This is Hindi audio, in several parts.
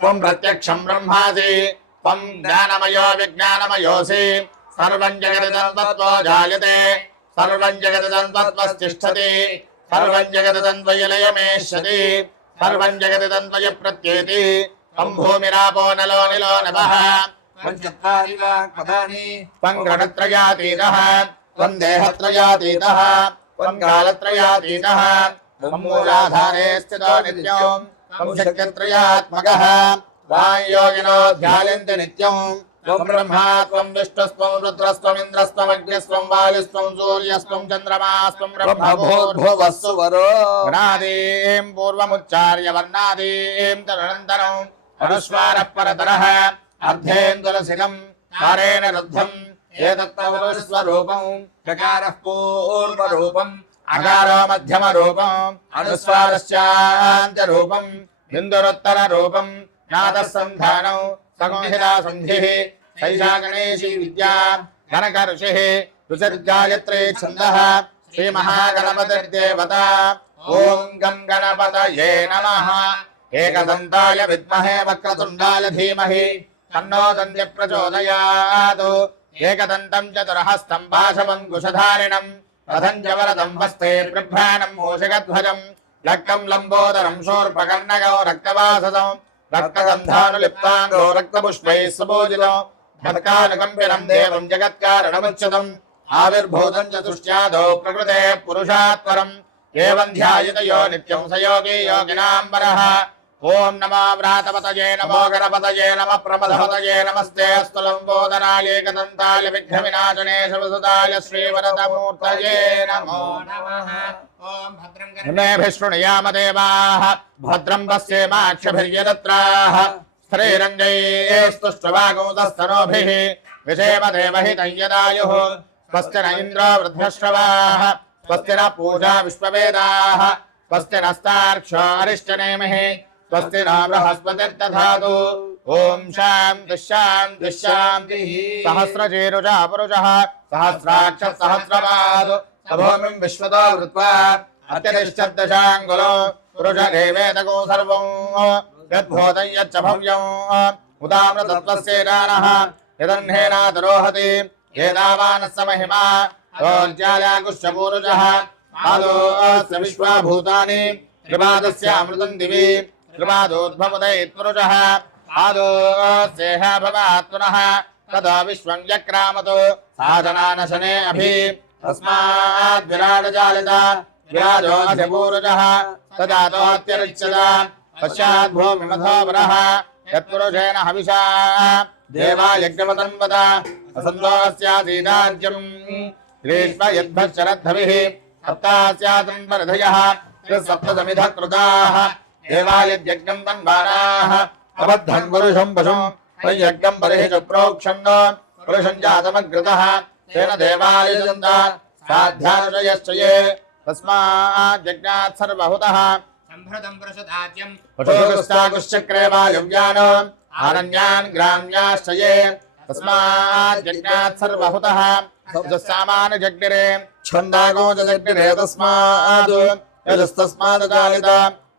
त्वं प्रत्यक्षं ब्रह्मासि त्वं ज्ञानमयो विज्ञानमयोऽसि सर्वं जगदिदं तत्त्वो जायते सर्वं जगदिदं तत्त्वस्तिष्ठति सर्वं जगदिदं त्वयिलयमेष्यति सर्वं जगदिदं त्वयि प्रत्येति त्वं भूमिरापो नलो निलो नभः पञ्चत्वारि वाक्पदानि त्वं गणत्रयातीतः त्वं देहत्रयातीतः त्वं कालत्रयातीतः त्वं मूलाधारे स्थितो नित्यं त्वं शक्तित्रयात्मकः त्वां योगिनो ध्यायन्ति नित्यं त्वं ब्रह्मा त्वं विष्णुस्त्वं रुद्रस्त्वमिन्द्रस्त्वम् अग्निस्त्वं वायुस्त्वं सूर्यस्त्वं चन्द्रमास्त्वं ब्रह्मभूर्भुवः भूर्भुवस्सु वरो गणादीं पूर्वमुच्चार्य वर्णादीं तदनन्तरम् अनुस्वारः परतरः अर्धेन्दुलशिलम् कारेण रुद्धम् एतत्तवस्वरूपम् चकारः पूर्वरूपम् అకారో మధ్యమ రూపం అనుస్వారస్యాంత రూపం బిందురుత్తర రూపం జ్ఞాత సంధానం సంహితా సంధి శైషా గణేశీ విద్యా గణక ఋషి ఋషిర్గాయత్రే ఛంద శ్రీ మహాగణపతిర్దేవత ఓం గం గణపతయే నమ ఏకదంతాయ విద్మహే వక్రతుండాయ ధీమహి తన్నో దంత్య ప్రచోదయాత్ ఏకదంతం చతురహస్తం పాశమంకుశధారిణం రథంజవరదం హస్తేర్గభ్రాణం మూషగధ్వజం లక్కం లంబోదరం శోర్పకర్ణగౌ రక్తవాససం రక్తగంధానులిప్తాంగో రక్తపుష్పైः సుభూజితం భక్తానుకంపినం దేవం జగత్కారణముచ్యుతం ఆవిర్భూతం చతుష్ట్యాదో ప్రకృతే పురుషాత్పరం ఏవం ధ్యాయతయో నిత్యం సయోగి యోగినాంబరః वरः ॐ नमो व्रातपतये नमो गणपतये नमः प्रमथपतये नमस्ते अस्तु लम्बोदराय एकदन्ताय विघ्नविनाशने शिवसुताय श्रीवरदमूर्तये नमो नमः ॐ भद्रं हिमेभिः शृणुयाम देवाः भद्रं पश्येमाक्षभिर्यदत्राः स्त्रीरञ्जैस्तुष्टवागौतस्तनोभिः विषेम देवहितं यदायुः स्वस्ति न इन्द्रो वृद्धश्रवाः स्वस्ति न बृहस्पतिर्दधातु। ॐ शान्तिः शान्तिः सहस्रचेरुषः पुरुषः सहस्राक्ष सहस्रपादु सभूमिं विश्वतो वृत्वा अत्यतिष्ठद्दशाङ्गुलो सर्वं। यद्भूतं, यच्च भव्यं। उदामृतत्वस्येदानः यदह्नेनादरोहति विश्वाभूतानि त्रिपादस्य अमृतं दिवि। त्रिपादोद्भवदयित्पुरुषः आदोऽस्येह भवात् पुनः तदा विश्वं व्यक्रामतो साधनानशने अभि तस्मात् विराटजालिता। विराजो अधिपूरुषः तदातोऽत्यरिच्यत पश्चात् भूमिमथोपरः यत्पुरुषेण हविषा। देवा यज्ञमतन्वत असन्तोऽस्यासीदाज्यम् ग्रीष्म यद्भश्चरद्धभिः सप्तास्यातन्वरधयः सप्तसमिधः कृताः देवा यद्यज्ञम् तन्वानाः अबद्धम् पुरुषम् पशुम् यज्ञम् बलिः च प्रोक्षन् पुरुषम् जातमग्रतः। तेन देवालयजन्त साध्यानुजयश्च ये तस्मात् सर्वहुतः सम्भृतं पुरुषदाज्यम्। पशुगुस्तागुश्चक्रे वायव्यान्। ये तस्मात् सर्वहुतः सामान् जग्निरे तस्मात्। यजस्तस्मात्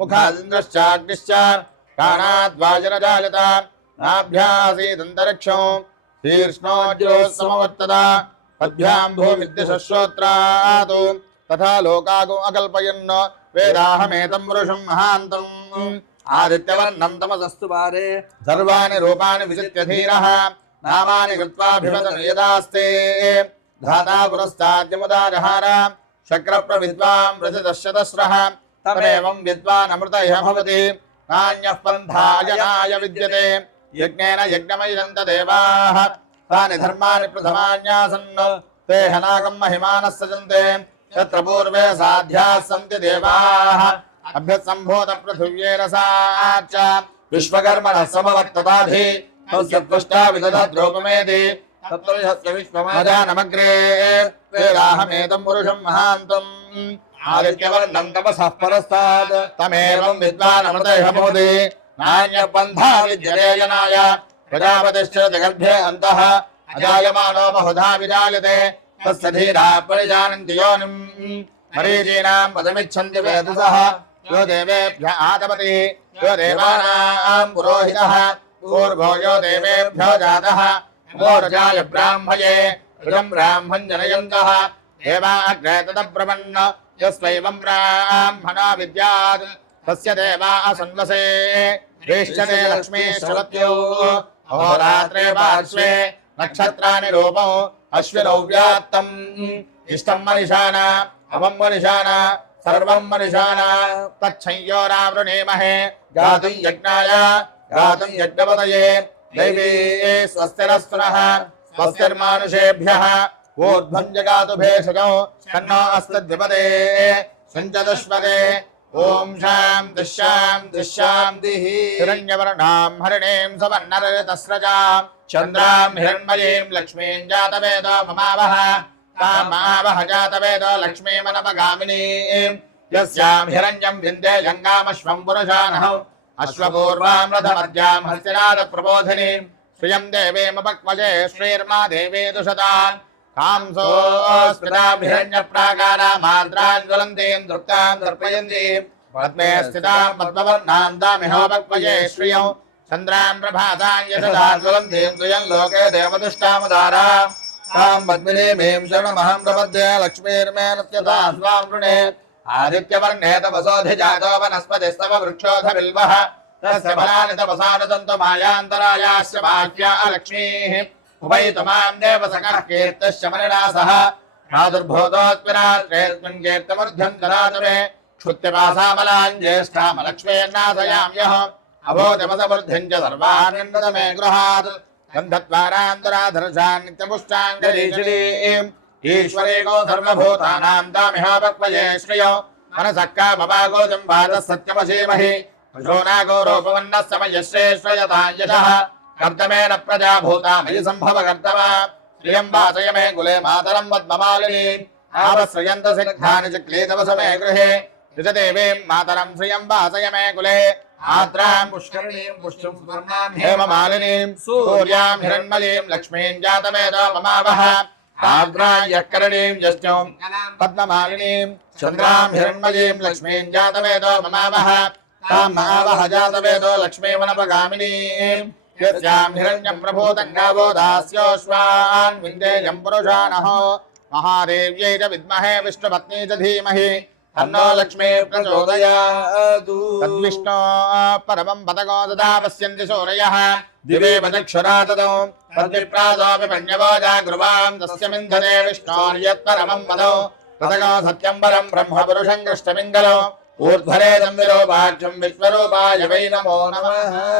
ముఖాదిశ్చాగ్నిశ్చ కాణాద్వాజనజాయత నాభ్యాసీదంతరిక్షం శీర్ష్ణోజ్యోత్సమవర్తత పద్భ్యాం భూ విద్యుశ్రోత్రాత్ తథా లోకాగు అకల్పయన్న వేదాహమేతం వృషం మహాంతం ఆదిత్యవర్ణం తమసస్తు వారే సర్వాణి రూపాణి విజిత్యధీర నామాని కృత్వాభిమతయదాస్తే ధాతా పురస్తాద్యముదారహార శక్ర ప్రవిద్వాం రజదశదశ్ర तमेवं विद्वान् अमृत इह भवति। नान्यः पन्थायनाय विद्यते। यज्ञेन देवाः। तानि धर्माणि प्रथमान्यासन् ते महिमानः सजन्ते। यत्र पूर्वे साध्याः सन्ति देवाः। विश्वकर्मणः समवर्तताधि तस्य त्वष्टा विदधद्रूपमेति तत्र यस्य विश्वमाजा मजानमग्रे वेदाहमेतं पुरुषं महान्तम्। आदित्यवर्णं तपसः परस्तात् तमेवं विद्वानमृतैः मोदे नान्यपन्था विद्यते प्रजापतिश्च जगर्भे अन्तः अजायमानो बहुधा विजायते। तस्य परिजानन्ति योनिम्। मरीचीनां पदमिच्छन्ति वेदसः। यो देवेभ्य आतपति यो देवानां पुरोहितः। पूर्वो यो देवेभ्यो जातः। मोरजाय ब्राह्मये इदं ब्राह्मण जनयन्तः। देवा अग्रे तदब्रवन् यस्वैवं ब्राह्मणा विद्यात्, तस्य देवा असन्वसे। वेश्यते लक्ष्मी श्रवत्यो अहोरात्रे पार्श्वे नक्षत्राणि रूपौ अश्विनौ व्यात्तम् इष्टं मनिषाण अवं मनिषाण सर्वं मनिषाण। तच्छंयोरावृणीमहे गातुं यज्ञाय गातुं यज्ञपतये। दैवी स्वस्तिरस्तुनः, स्वस्तिर्मानुषेभ्यः। ऊर्ध्वं जगातु भेषजौ कन्नो अस्तद्विपदे सञ्चतुष्पदे। ॐ शान्तिः शान्तिः शान्तिः हिरण्यवर्णां हरिणीं सवर्णरतस्रजां चन्द्रां हिरण्मयीं लक्ष्मीं जातवेदो ममावह। कामावह जातवेदो लक्ष्मीमनपगामिनीं। यस्यां हिरण्यं विन्दे जङ्गामश्वं पुरुषानः अश्वपूर्वां रथमद्यां हस्तिनादप्रबोधिनीं श्रियं देवीमपक्वजे श्रीर्मा देवी दुषतान्। कांसो स्मृतां हिरण्यप्राकारामाद्रां ज्वलन्तीं दृप्तां दर्पयन्तीं। पद्मे दामिहोपक्वजे श्रियौ लोके देवदुष्टामुदारां प्रपद्ये लक्ष्मीर्मे नत्यता वृणे। आदित्यवर्णे तपसोऽधिजातो वनस्पतिस्तव वृक्षोऽथ बिल्वः तस्य फलानि लक्ष्मीः उपैतमां देवसखः कीर्तश्च मनिना सह प्रादुर्भूतोऽस्मिरात्रेऽस्मिन् कीर्तमूर्ध्यं ददातु मे क्षुत्यपासामलां ज्येष्ठामलक्ष्मीर्नाशयाम्यः च गृहात् ईश्वरेको सर्वभूतानां तामिहापक्वये श्रियो मनसः कामवागोजं वादः सत्यमसीमहि पशूनागो रूपवन्नः समयश्रे यशः कर्तमेन प्रजा भूता मयि सम्भव कर्तव श्रियं वासय मे कुले मातरं पद्ममालिनी। आवश्रयन्त सिद्धानि च क्लेतवस मे गृहे। ऋतदेवीं मातरं श्रियं वासय मे कुले। आद्रां पुष्करणीं पुष्टुं स्वर्णां हेममालिनीं। सूर्यां हिरण्मयीं लक्ष्मीं जातवेदो ममावह आद्रां यः करणीं पद्ममालिनीं। चन्द्रां हिरण्मयीं लक्ष्मीं जातवेदो ममावह तां महावह जातवेदो लक्ष्मीमनपगामिनीं यस्यां हिरण्यं प्रभूतं गावो दास्योश्वान् विन्देयं पुरुषाणः महादेव्यै च विद्महे विष्णुपत्नी च धीमहि। लक्ष्मी प्रचोदयातु। तद्विष्णो परमं पदको ददा पश्यन्ति सूरयः। दिवे तदौ। तद्विप्रासोऽपि पण्यवो जागृवां तस्य मिन्धने विष्णोर्यत्परमं पदौ। तदको सत्यं परं ब्रह्म पुरुषं कृष्णमिङ्गलो ఊర్ధ్వరేదం విలోపాక్షం విశ్వరూపాయ వై నమో నమ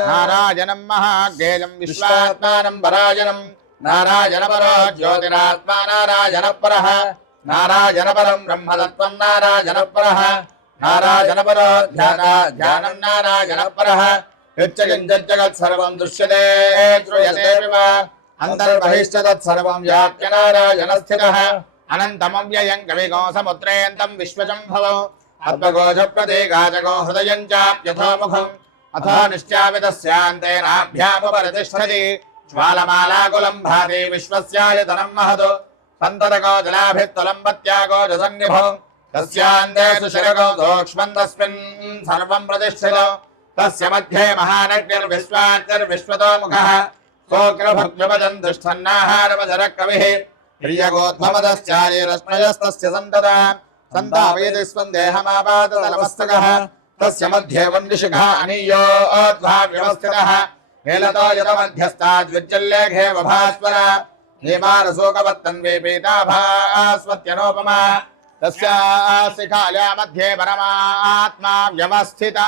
నారాజనం మహాగ్రేజం విశ్వాత్మానం పరాజనం నారాజనపరో జ్యోతిరాత్మా నారాజనపర నారాజనపరం బ్రహ్మతత్వం నారాజనపర నారాజనపరో ధ్యానా ధ్యానం నారాజనపర యచ్చగింజగత్సర్వం దృశ్యతే శ్రూయతే అంతర్బహిష్ట తత్సర్వం వ్యాఖ్య నారాజన స్థిర అనంతమవ్యయం కవిగో సముద్రేంతం విశ్వజంభవం अद्भगोजप्रदेगाजगो हृदयं चाप्यथोमुखम्। अथो निश्चापि तस्यान्तेनाभ्यामुपरितिष्ठति ज्वालमालाकुलं भाति महतो जसन्निभौ। तस्यान्ते सुशिरगो तस्मिन् सर्वं प्रतिष्ठितौ। तस्य मध्ये महानग्निर्विश्वाग्निर्विश्वतो मुखः कविः प्रियगोत्मपदश्चारीरश्मयस्तस्य सन्तता సంతాపయతి స్వం దేహమాపాతలమస్తక తస్య మధ్యే వండిశిఖ అనీయో వ్యవస్థిత నీలతో యత మధ్యస్థాద్విజల్లేఘేవ భాస్వర నీమానసోకవత్తన్వేపీతాభాస్వత్యనోపమా తస్యాశిఖాలయ మధ్యే పరమాత్మా వ్యవస్థిత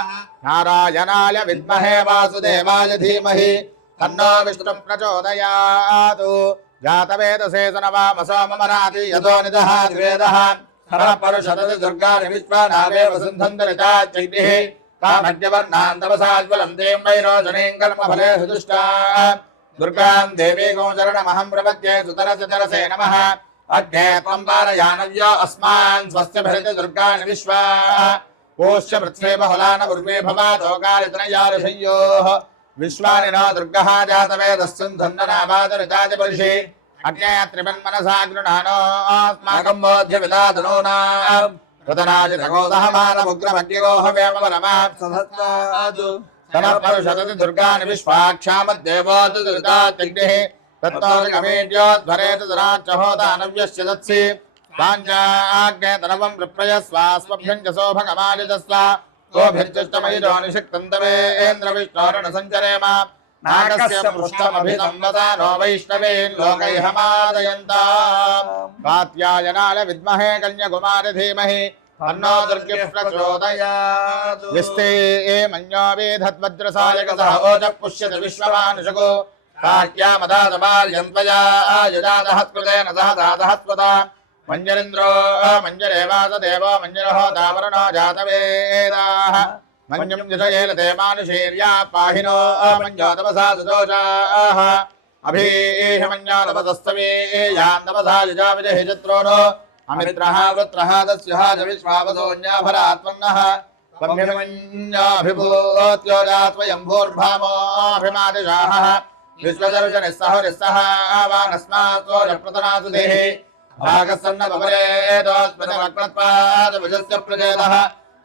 నారాయణాయ విద్మహే వాసుదేవాయ ధీమహి. తన్నో విష్ణుం ప్రచోదయాతు. జాతవేదసేసన వామసోమరాతి యతో నిదః ద్వేదః. द्वेदः हरपरुषदति दुर्गाणि विश्वानावेव सिन्धन्तरिताच्चैभिः तामद्यवर्णान् तपसाज्वलन्तीं वैरोचनीं कर्मफले सुदुष्टा। दुर्गाम् देवी गोचरणमहम् प्रपद्ये सुतरसतरसे नमः। अग्ने त्वम् पारयानव्यो अस्मान् स्वस्य भरति दुर्गाणि विश्वा। पोष्य पृथ्वे बहुलान उर्वे भवादोकारितनयाऋषय्योः विश्वानि न दुर्गः जातवेदस्सन् धन्दनावादरितादिपुरुषे अग्ने त्रिपन्मनसा गृणानो अस्माकम् मोध्य विलादनूनाम् रतनाजितगोदहमानमुग्रमग्निगोह व्यामवनमात् सहस्रादु तनपरुषदति दुर्गानि विश्वाक्षामद्देवोऽतु दुर्गात्यग्निः तत्तोर्गमेड्योध्वरेतु दत्सि पाञ्चाग्ने तनवम् विप्रयस्वास्मभ्यम् च सौभगमालितस्व नागस्य पृष्ठमभितं वदा नो वैष्णवेन् लोकैहमादयन्ता कात्यायनाय विद्महे कन्यकुमारि धीमहि तन्नो दुर्गिः प्रचोदयात् यस्ते मन्यो वेधद्वज्रसायकसः ओजः पुष्यति विश्वमानुषको। काट्यामदादमार्यन्त्वया आयुजादहत्कृतेन सह दादहत्वता मञ्जरिन्द्रो मञ्जरे वासदेवो मञ्जरः दावरणो जातवेदाः। मञ्जम् यशयेलते मानुषीर्या पाहिनो मञ्जोतपसा सुदोषाः युजाविजहि अमित्रः वृत्रः तस्यः च विश्वावसोऽन्याभरात्मन्नः त्वयम्भूर्भामोऽभिमादिशाहः विश्वदर्शनिस्सह निस्सह आवानस्मात् प्रतनासु देहे भागसन्नपरेदोस्मृतवक्रत्वादभुजस्य प्रचेदः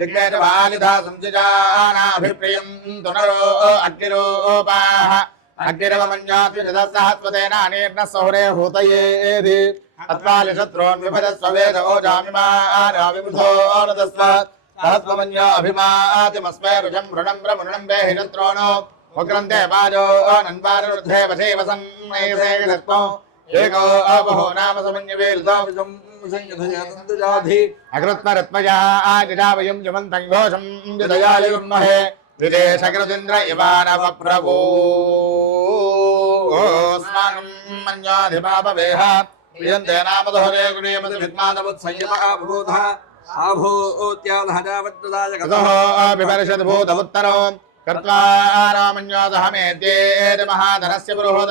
वालिधा संसिजानाभिप्रियम् तुनरो अग्निरोपाः। अग्निरवमन्यात्विजदसहत्वतेन अनेर्न सौरे हूतयेधि अत्वालिशत्रोन् विभजस्व वेद ओजामिमानाविबुधो सहस्वमन्यो अभिमातिमस्मै रुजम् ऋणम् ब्रह्मणम् वेहि शत्रोणो। उग्रन्ते वाजो नन्वारुध्ये वशे वसन्नैसे एको अबहो नाम समन्यवेरुताविजम् संयुधयाधि अकृत्मरत्मजा आदिजावयम् जुमन्तम् विदेशकृतिन्द्र इवानव प्रभो अस्माकम् मन्याधिपापवेह। प्रियन्ते नाम दोहरे गुणीयमति विद्मानवत्संयम अभूतः आभूत्यालहजावद्दाय कृतः विपरिषद्भूतमुत्तरो कृत्वा रामन्यासहमेत्येति महाधनस्य पुरोहोत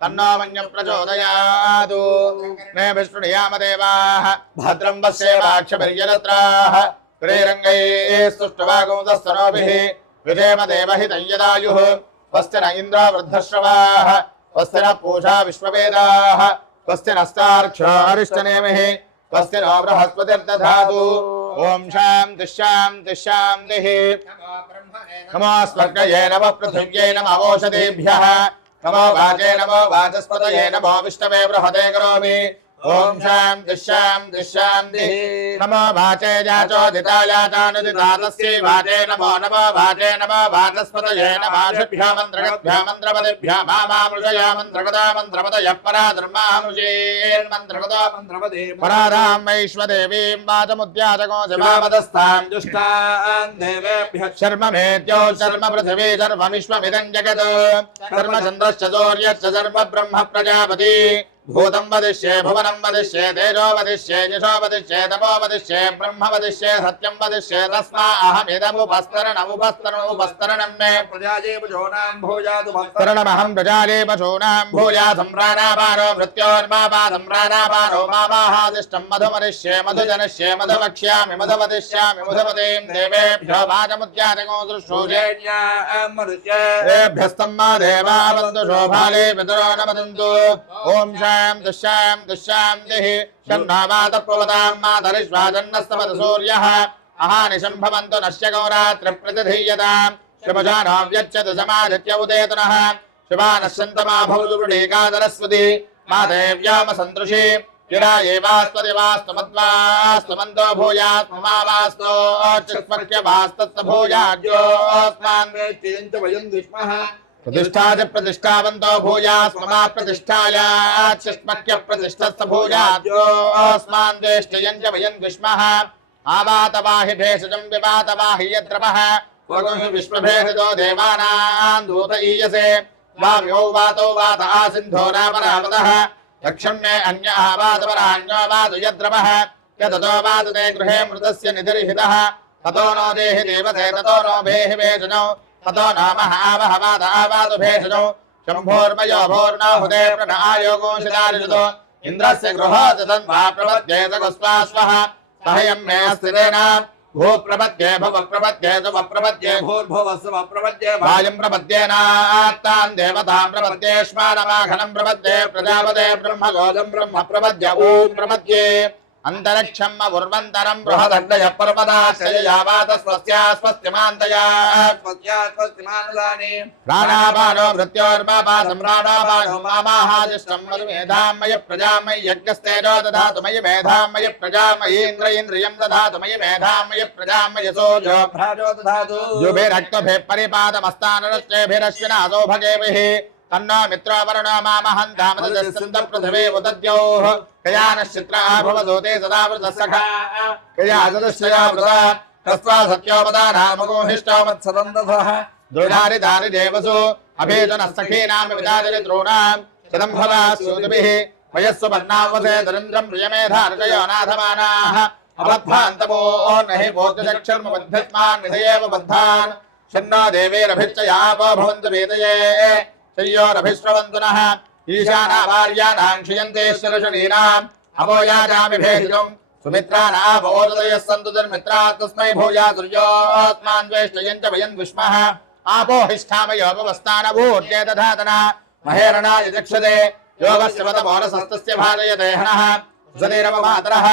तन्नो मञ्जः प्रचोदयात्। मे विष्णुयाम देवाः। भद्रं पश्येवाक्षभिर्यलत्राः प्रेरङ्गैः स्तुष्टवागोदस्तनोभिः विधेम देवहितं यदायुः। स्वस्य न इन्द्रो वृद्धश्रवाः। स्वस्य न पूषा विश्ववेदाः। स्वस्य नस्तार्क्षारिष्टनेमिः स्वस्य नो बृहस्पतिर्दधातु। ॐ शान्तिः शान्तिः शान्तिः। नमो स्वर्गये नमः। पृथिव्यै नमः। ओषधेभ्यः। नमो वाचे नमो वाचस्पतये नमो विष्णवे बृहदे करोमि ॐ शान्तिः शान्तिः शान्तिः नमो वाचे जाचोदितायाचानुदिता तस्यै वाचे नमो नमो वाचे नमो वाचस्पतये नमाशभ्यो मन्त्रगद्भ्यो मन्त्रपदेभ्यो मामामृषया मन्त्रगदा मन्त्रपदयः परा धर्मामुषेन्मन्त्रगदा मन्त्रपदे पराधां वैश्वदेवीं वाचमुद्याचको शिवामदस्थां दुष्टान् देवेभ्यः। शर्म मेत्यो शर्म पृथिवी शर्म विश्वमिदं जगत्। शर्म चन्द्रश्च सूर्यश्च शर्म ब्रह्म प्रजापति। భూతం వదిష్యే భువనం వదిష్యే తేజో వదిష్యే నిషో వదిష్యే తమో వదిష్యే బ్రహ్మ వదిష్యే సత్యం వదిష్యే తస్మా అహమిదముపస్తరణముపస్తరణముపస్తరణం మే. ప్రజాజీవశూనాం భూజాదు భస్తరణమహం ప్రజాజీవశూనాం భూజాసం ప్రాణాపానో మృత్యోన్మాపాసం ప్రాణాపానో మామాహాదిష్టం మధుమనిష్యే మధుజనష్యే మధువక్ష్యామి మధువదిష్యామి మధుపతీం దేవేభ్యో వాచముద్యానగో దృశ్యూజేభ్యస్తం మా దేవావంతు శోభాలే పితరో నమదంతు. ఓం శాంతి न वदन्तु ॐ शान्तिः शान्तिः शान्तिः शन्नामातपवतां मातरिश्वाजन्नस्तमत सूर्यः अहानिशं भवन्तु नश्य गौरात्रिप्रतिधीयताम् शुभजानाव्यच्यत समादित्य उदेतनः। शुभानश्यन्तमा भवतु वृणीकादरस्वती मा देव्याम सन्दृशे। गिरा एवास्त्वति वास्तमद्वास्तमन्तो भूयात्ममावास्तो चिस्मर्क्यवास्तत्स भूयाद्योऽस्मान् वेष्टियञ्च वयम् विष्मः प्रतिष्ठा च प्रतिष्ठावन्तो भूयास्ममा प्रतिष्ठायाच्छिष्मक्य प्रतिष्ठस्थ भूयाद्योऽस्मान् वेष्टयम् च वयम् विष्मः आवातवाहि भेषजम् विवातवाहि यद्रवः विश्वभेषजो देवानाम् दूत ईयसे। वाव्यो वातो वात आसिन्धो रामरावतः दक्षिणे अन्य आवातपरान्यो वातु यद्रवः यततो गृहे मृतस्य ततो नो देहि देवते, ततो नो भेहि भेषजौ। ततो नामः आवह वाद आवादु भेषजौ शम्भोर्मयो भोर्नाहुते प्रण आयोगो शिलारिजुतो इन्द्रस्य गृहात् तन्वा प्रपद्येत कुस्वाश्वः सहयम् मे स्थिरेण भू प्रपद्ये भव प्रपद्ये सुव प्रपद्ये भू भूर्भुवस्व प्रपद्ये वायुम् प्रपद्येनात्ताम् देवताम् प्रपद्येष्मानमाघनम् प्रपद्ये प्रजापते ब्रह्मगोदम् ब्रह्म प्रपद्य ॐ प्रपद्ये। అంతరిక్షమ్మ ఉర్వంతరం బృహదండయ పర్వదాశ్రయయావాత స్వస్యా స్వస్తిమాంతయా స్వస్యా స్వస్తిమానులాని ప్రాణాపానో మృత్యోర్మాపాసం ప్రాణాపానో మామాహాదిష్టం మధు మేధామయ ప్రజామయ యజ్ఞస్తేజో దధాతుమయ మేధామయ ప్రజామయేంద్ర ఇంద్రియం దధాతుమయ మేధామయ ప్రజామయ సోజో భ్రాజో దధాతు. జుభిరక్తభిః పరిపాదమస్తానరశ్చేభిరశ్వినాదో భగేభిः तन्नो मित्रो वरुणो मामहन्तामदस्सन्दपृथिवी उदद्योः। कयानश्चित्रा भवतु ते सदा वृतः। सखा कया सदस्यया वृता तस्वा सत्योपदानामगोहिष्टो सदन्दसः दृढारि दारि देवसु दरिन्द्रम् प्रियमेधार्जयो नाथमानाः अबद्धान्तमो न हि बोध्यचक्षर्मबद्ध्यस्मान् निधयेव बद्धान्। शन्नो देवेरभिच्चयापो भवन्तु वेदये। शय्योरभिश्रवन्तु नः। ईशानावार्याणाम् क्षियन्ते शरशरीराम् अपोयाजामि भेषजम्। सुमित्रानावोदयः सन्तु दुर्मित्रात् तस्मै भूया सूर्योऽस्मान् द्वेष्टयम् वयम् विष्मः आपो हिष्ठामयोपवस्थानभूर्ये दधातना। महेरणाय दक्षते योगस्य पदमोरसस्तस्य भाजयते हनः। सुनिरममातरः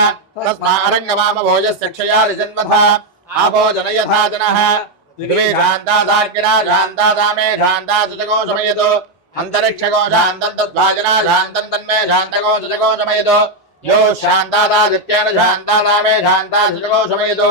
तस्मा भोजस्य क्षया जन्मथा आपो जनयथा जनः। दिग्वे शान्ता साक्षिणा शान्ता सामे शान्ता सुजगो शमयतु अन्तरिक्षगो शान्तम् तद्भाजना शान्तम् तन्मे शान्तगो सुजगो शमयतु यो शान्तादादित्येन शान्तादामे शान्ता सुजगो शमयतु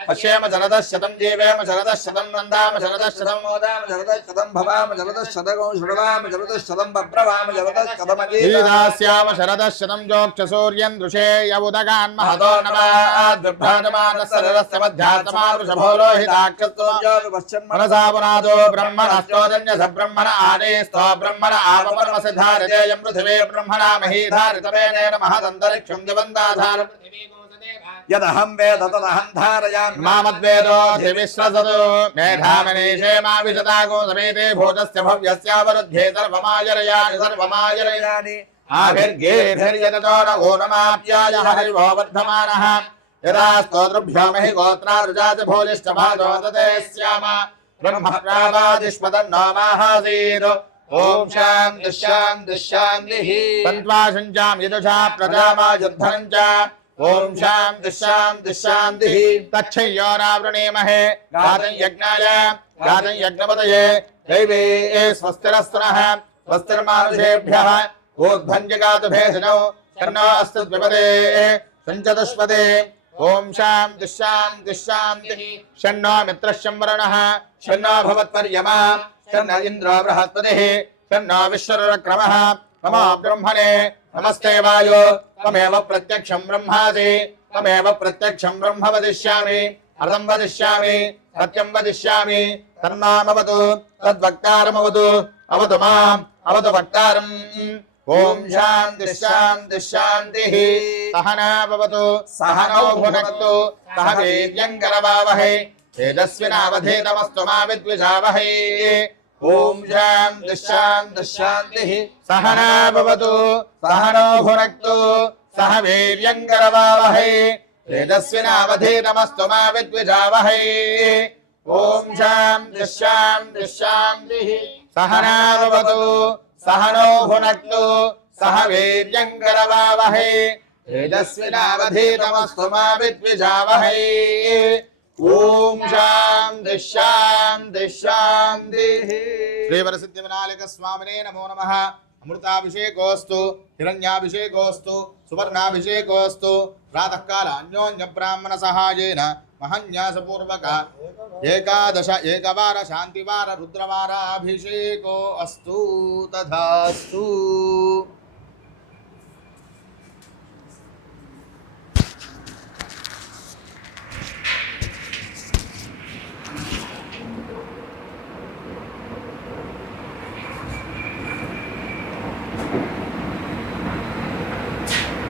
పశ్యేమ జలద శతం జీవేమ జలద శతం నందామ జలద శతం మోదామ జలద శతం భవామ జలద శతకం శృణవామ జలద శతం బబ్రవామ జలద శతమీదాస్యామ శరద శతం జోక్ష సూర్యం దృశే యవుదగాన్ మహతో మనసాపునాదో బ్రహ్మణస్తోదన్య స బ్రహ్మణ ఆనే స్థో బ్రహ్మణ ఆపమర్మసిధారజేయం పృథివే బ్రహ్మణా మహీధారితమేన మహదంతరిక్షం దివందాధారం यदहं वेद तदहं धारयामि मामद्वेदोऽधिविश्वसतु मेधामनीषे मा विशतागो समेते भूतस्य भव्यस्यावरुध्ये आभिर्गेभिर्यततो न ऊनमाप्याय हरिवो वर्धमानः। यदा स्तोतृभ्यो महि गोत्रारुजा च भोलिश्च भाजो ददे स्याम। ब्रह्म प्रावादिष्मदन्नो माहासीत्। ॐ शान्तिः शान्तिः शान्तिः। सन्त्वाशञ्चाम् यदुषा प्रजामायुद्धनं च। शान्तिः तच्छय्योरावृणीमहे गातं यज्ञाय यज्ञपतये। दैवे स्वस्तिरस्तुनः। स्वस्तिर्मानुषेभ्यः सञ्चतुष्पदे। ॐ शान्तिः शान्तिः शान्तिः षण्णो मित्रः शंवरणः षण्णो भवत्पर्यमा। शन्न शन्नो नमो ब्रह्मणे। నమస్తే వాయో. తమేవ ప్రత్యక్షం బ్రహ్మాసి తమేవ ప్రత్యక్షం బ్రహ్మ వదిష్యామి. అర్థం వదిష్యామి. సత్యం వదిష్యామి. తన్నామవతు తద్వక్తారమవతు అవతు మాం. అవతు వక్తారం ఓం శాంతి శాంతి శాంతి. సహనాభవతు సహనౌ భునక్తు సహ వీర్యం కరవావహై తేజస్వినావధేతమస్తు మా విద్విషావహై ॐ शान्ति शान्ति शान्तिः सहना भवतु, सहनौ भुनक्तु, सह वीर्यङ्करवावहै तेजस्विनावधीतमस्तु मा विद्विषावहै ॐ शान्ति शान्ति शान्तिः सहना भवतु, सहनौ भुनक्तु, सह वीर्यङ्करवावहै तेजस्विनावधीतमस्तु मा विद्विषावहै ఓం శాంతి శాంతి శాంతి. శ్రీవరసిద్ధివినాయక స్వామినే నమో నమ. అమృతాభిషేకోస్తు హిరణ్యాభిషేకోస్తు సువర్ణాభిషేకోస్తు ప్రాతకాల అన్యోన్య బ్రాహ్మణ సహాయేన మహన్యాసపూర్వక ఏకాదశ ఏకవార శాంతివార రుద్రవార అభిషేకో అస్తు తథాస్తు.